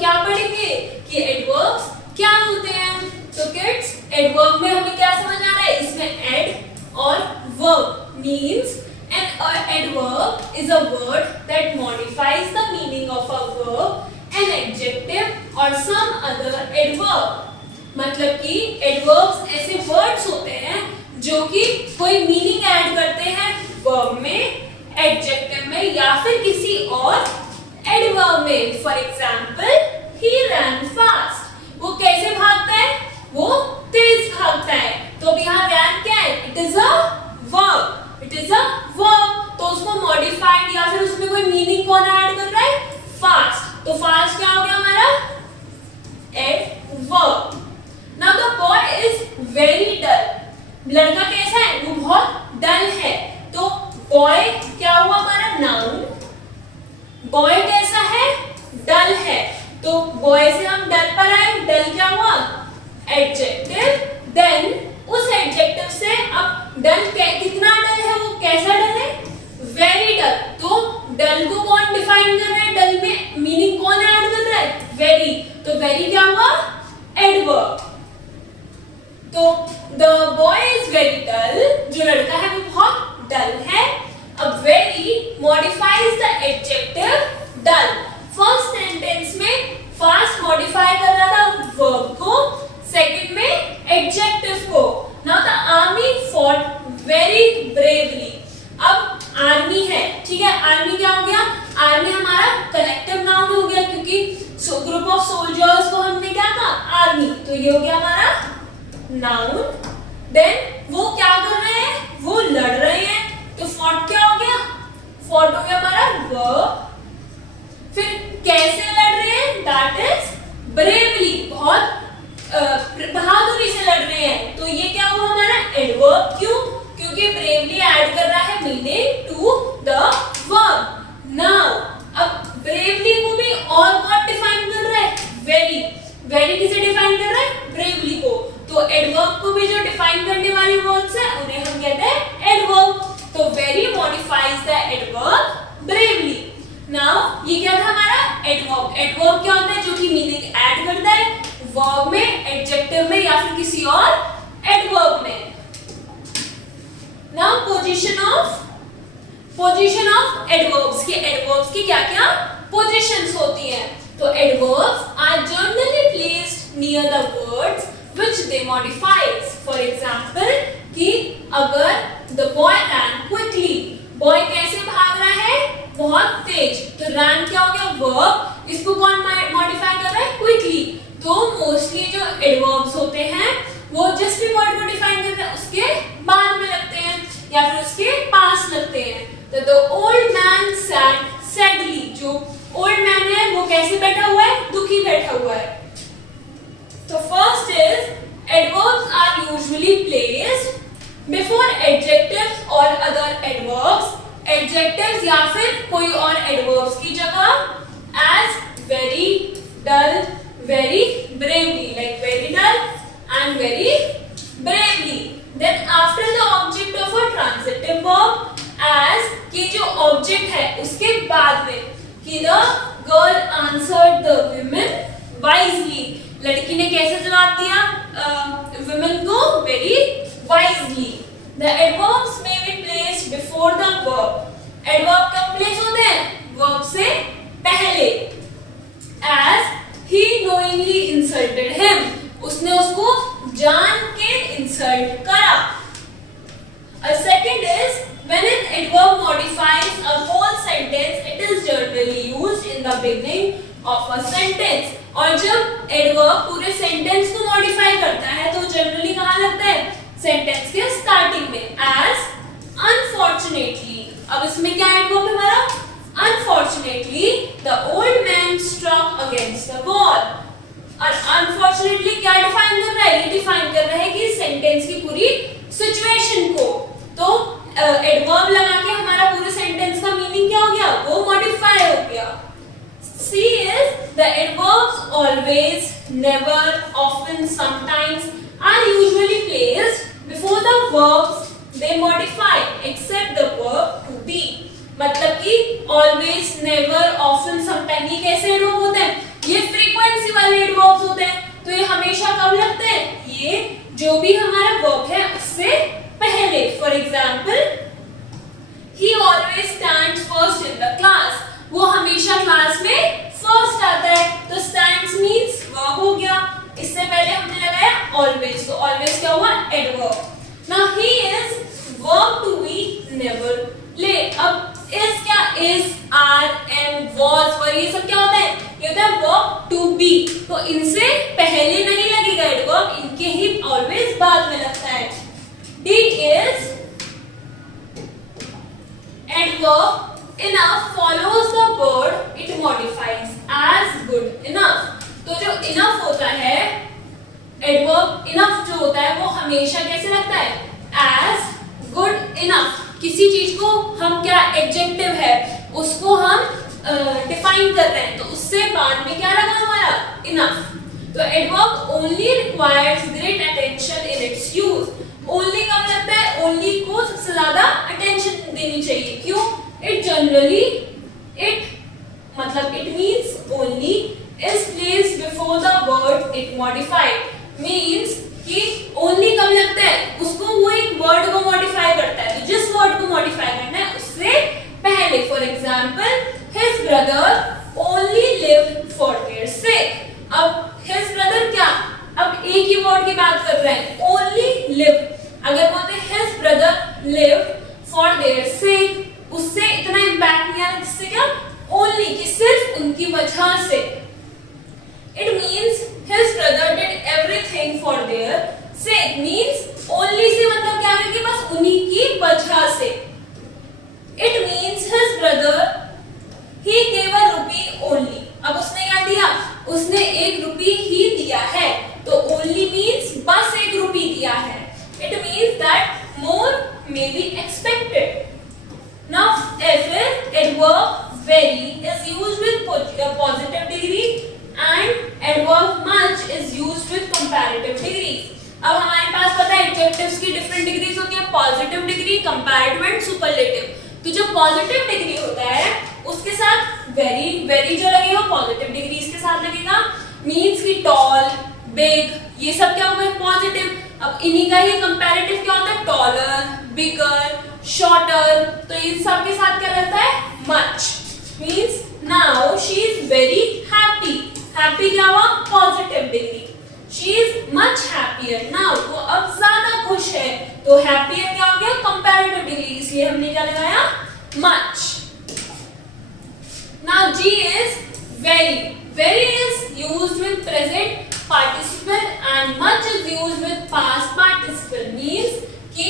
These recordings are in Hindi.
क्या पढ़ेंगे कि एडवर्ब्स क्या होते हैं। तो किड्स एडवर्ब में हमें क्या समझ आ रहा है, इसमें एड और verb means an adverb is a word that modifies the meaning of a verb, an adjective or some other adverb। मतलब कि एडवर्ब्स ऐसे वर्ड्स होते हैं जो कि कोई मीनिंग ऐड करते हैं वर्ब में, एडजेक्टिव में या फिर किसी और एडवर्ब में। For example he ran fast, वो कैसे भागता है, वो तेज भागता है। तो यहाँ ran क्या है, it is a verb, it is a verb. तो उसको मॉडिफाइड या फिर उसमें कोई मीनिंग कौन ऐड कर रहा है, फास्ट। तो फास्ट क्या हो गया हमारा, adverb. Now the boy is very dull, लड़का कैसा है, वो बहुत डल है। तो बॉय क्या हुआ हमारा नाउन, बॉय कैसा है, डल है। तो बॉय से हम डल पर आए, डल क्या हुआ, एडजेक्टिव। देन उस एडजेक्टिव से अब डल कितना डल है, वो कैसा डल है, वेरी डल। तो डल को कौन डिफाइन कर रहा है, डल में मीनिंग कौन ऐड कर रहा है, वेरी। तो वेरी क्या हुआ, एडवर्ब। तो the boy is very dull, जो लड़का है वो बहुत डल है। अब very modifies the adjective dull. First sentence में फास्ट मॉडिफाई कर रहा था वर्ब को, सेकंड में एडजेक्टिव को। Now the army fought very bravely. अब आर्मी है, ठीक है, आर्मी क्या हो गया, आर्मी हमारा कलेक्टिव नाउन हो गया क्योंकि ग्रुप ऑफ सोल्जर्स को हमने क्या कहा, आर्मी। तो ये हो गया हमारा नाउन। देन वो क्या कर रहे हैं, वो लड़ रहे हैं। तो फॉट क्या हो गया, फॉट हो गया हमारा वर्ब। फिर कैसे लड़ रहे हैं, दैट इज ब्रेवली, बहुत बहादुरी से लड़ रहे हैं। तो ये क्या हुआ हमारा एडवर्ब। क्यों, क्योंकि ब्रेवली ऐड कर रहा है meaning to the verb. Now अब ब्रेवली को भी और कौन डिफाइन कर रहा है, वेरी। वेरी किसे डिफाइन कर रहा है, ब्रेवली को। तो एडवर्ब को भी जो डिफाइन करने वाली वर्ड्स है उन्हें हम कहते हैं एडवर्ब। तो very modifies the adverb bravely. Now ये क्या था हमारा एडवर्ब। एडवर्ब क्या होता है, जो कि मीनिंग ऐड करता है वर्ब में, एडजेक्टिव में या फिर किसी और एडवर्ब में। नाउ पोजीशन ऑफ एडवर्ब्स की, एडवर्ब्स की क्या क्या पोजीशंस होती हैं। तो adverbs are generally placed near the words which they modifies। For example कि अगर the boy ran quickly, boy कैसे भाग रहा है, बहुत तेज। तो ran क्या हो गया verb, इसको कौन मॉडिफाई कर रहा है, quickly। तो मोस्टली जो एडवर्ब्स होते हैं वो जिस भी वर्ड को डिफाइन करते हैं उसके बाद में लगते हैं या फिर उसके पास लगते हैं। तो the old man sat sadly, जो old man है वो कैसे बैठा हुआ है, दुखी बैठा हुआ है। So first is adverbs are usually placed before adjectives or other adverbs। Adjectives या फिर कोई और adverbs की जगह as very, dull, very bravely, like very dull and very bravely। Then after the object of a transitive verb as कि जो object है उसके बाद में कि the girl answered the women wisely, लड़की ने कैसे जवाब दिया women को, very wisely। The adverbs may be placed before the verb। adverb कब place होते हैं, verb से पहले। as he knowingly insulted him, उसने उसको जान के insult करा। A second is when an adverb modifies a whole sentence, it is generally used in the beginning of a sentence। और जब एडवर्ब पूरे सेंटेंस को मॉडिफाई करता है तो जनरली कहाँ लगता है, सेंटेंस के स्टार्टिंग में। as unfortunately, अब इसमें क्या एडवर्ब है हमारा, unfortunately the old man struck against the wall। और unfortunately क्या डिफाइन कर रहा है, ये डिफाइन कर रहा है कि सेंटेंस की पूरी सिचुएशन को। तो एडवर्ब लगा के हमारा पूरे सेंटेंस का मीनिंग क्या हो गया, वो मॉडिफाई हो गया। C is the adverbs always, never, often, sometimes are usually placed before the verbs they modify except the verb to be। मतलब कि always, never, often, sometimes ये कैसे एडवर्ब होते हैं, ये frequent बी, तो इनसे पहले नहीं लगेगा एडवर्ब, इनके ही ऑलवेज बाद में लगता है। D is adverb enough follows the word it modifies as good enough। तो जो enough होता है, adverb enough जो होता है वो हमेशा कैसे लगता है? as good enough। किसी चीज को हम क्या एडजेक्टिव है उसको हम डिफाइन कर रहे हैं, तो उससे बाद में क्या लगा हमारा? enough। तो adverb only requires great attention in its use। only कब लगता है? only को सबसे ज्यादा अटेंशन देनी चाहिए। क्यों? it generally it मतलब it means only is placed before the word it modified। means कि only कब लगता है? उसको वो एक वर्ड को मॉडिफाई करता है, तो जिस वर्ड को मॉडिफाई करना है उससे पहले। For example his brother only lived for their sake। अब his brother क्या? अब एक ही वर्ड की बात कर रहे हैं, only lived। अगर बोलते his brother lived for their sake, उससे इतना इम्पैक्ट नहीं आ रहा, जिससे क्या? only कि सिर्फ उनकी वजह से। it means his brother did everything for their sake। means only से मतलब क्या है कि बस उन्हीं की वजह से। it means his brother he gave a rupee only। अब उसने क्या दिया? उसने 1 रुपी ही दिया है, तो only means बस 1 रुपी दिया है। it means that more may be expected। now if adverb very is used with positive degree and adverb much is used with comparative degree। अब हमारे पास पता है एडजेक्टिव्स की डिफरेंट डिग्रीज होती है, positive degree, comparative and superlative. तो जो पॉजिटिव डिग्री होता है उसके साथ वेरी वेरी जो लगेगा पॉजिटिव डिग्री इसके साथ लगेगा। मीन्स की टॉल, बिग, ये सब क्या होगा? पॉजिटिव। अब इन्हीं का ही कंपैरेटिव क्या होता है? टॉलर, बिगर, शॉर्टर। तो इन सब के साथ क्या लगता है? Much. Means now she is very happy. Happy क्या हुआ? Positive degree. She is much happier now, वो अब ज्यादा खुश है, तो हैप्पियर क्या हो गया? कंपैरेटिव डिग्री, इसलिए हमने क्या लगाया? Much. Now G is very। very is used with present participle and much is used with past participle। means कि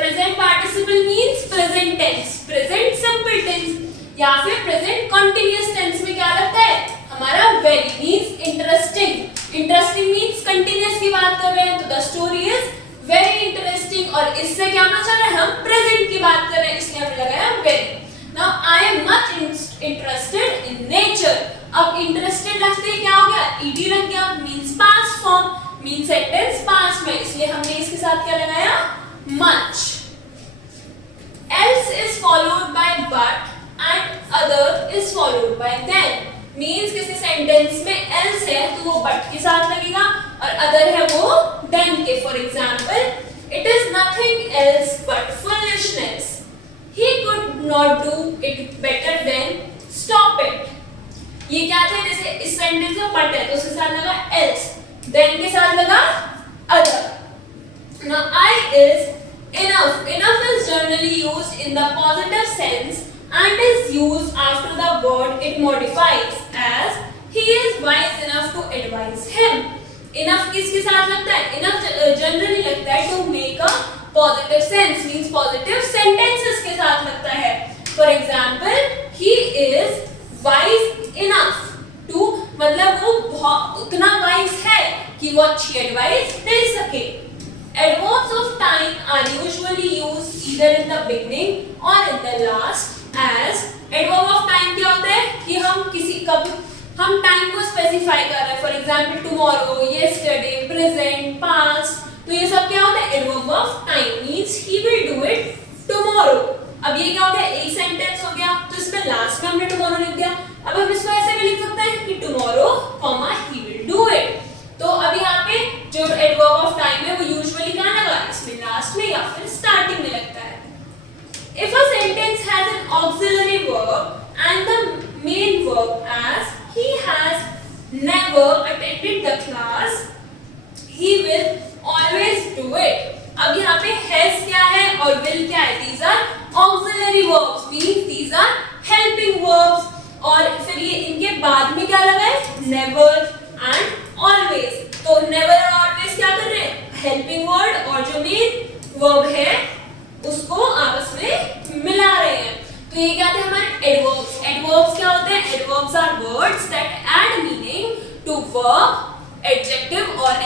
present participle means present tense, present simple tense या फिर present continuous tense में क्या लगता है? हमारा very means interesting। interesting means continuous की बात कर रहे हैं, तो the story is very interesting। और इससे क्या पता चल रहा है? हम present की बात कर रहे हैं, इसलिए हमने लगाया very। Now I am much interested in nature। अब interested लगते ही क्या हो गया? ed लग गया, means past form, means sentence past में, इसलिए हमने इसके साथ क्या लगाया? much। else is followed by but and other is followed by then। means किसी सेंटेंस में else है तो वो but के साथ लगेगा, और other है वो then के। For example it is nothing else but foolishness। he could not do it better than stop it। ये क्या था? जैसे इस सेंटेंस में but है तो उसके साथ लगा else, then के साथ लगा other। now I is enough। enough is generally used in the positive sense and is used after the word it modifies, as he is wise enough to advise him। enough किसके साथ लगता है? enough generally लगता है to make a positive sense, means positive sentences के साथ लगता है। for example he is wise enough to मतलब वो उतना wise है कि वो अच्छी एडवाइस दे सके। adverbs of time are usually used either in the beginning or in the last, as adverb of time क्या होता है कि हम किसी कब हम टाइम को स्पेसिफाई कर रहे हैं। For example tomorrow, yesterday, present, past, तो ये सब क्या होता है? Adverb of time. Means he will do it tomorrow. अब ये क्या हो गया? एक सेंटेंस हो गया, तो इसमें लास्ट में हमने टुमारो लिख दिया। अब हम इसको ऐसे भी लिख सकते हैं कि tomorrow comma he will do it. तो अब यहाँ पे जो एडवर्ब ऑफ टाइम है वो यूजुअली कहाँ लगा? इसमें लास्ट में या फिर स्टार्टिंग में लगता है। If a sentence has an auxiliary verb and the main verb as he has never attended the class, he will always do it। अब यहाँ पे has क्या है और will क्या है? these are auxiliary verbs, means these are helping verbs। और फिर ये इनके बाद में क्या लगा है, नेवर एंड ऑलवेज। तो नेवर और ऑलवेज क्या कर रहे हैं, हेल्पिंग वर्ड और जो मेन वर्ब है उसको आपस में मिला रहे हैं। तो ये क्या थे हमारे एडवर्ब्स। एडवर्ब्स क्या होते हैं, adverbs are words that add meaning to verb, adjective और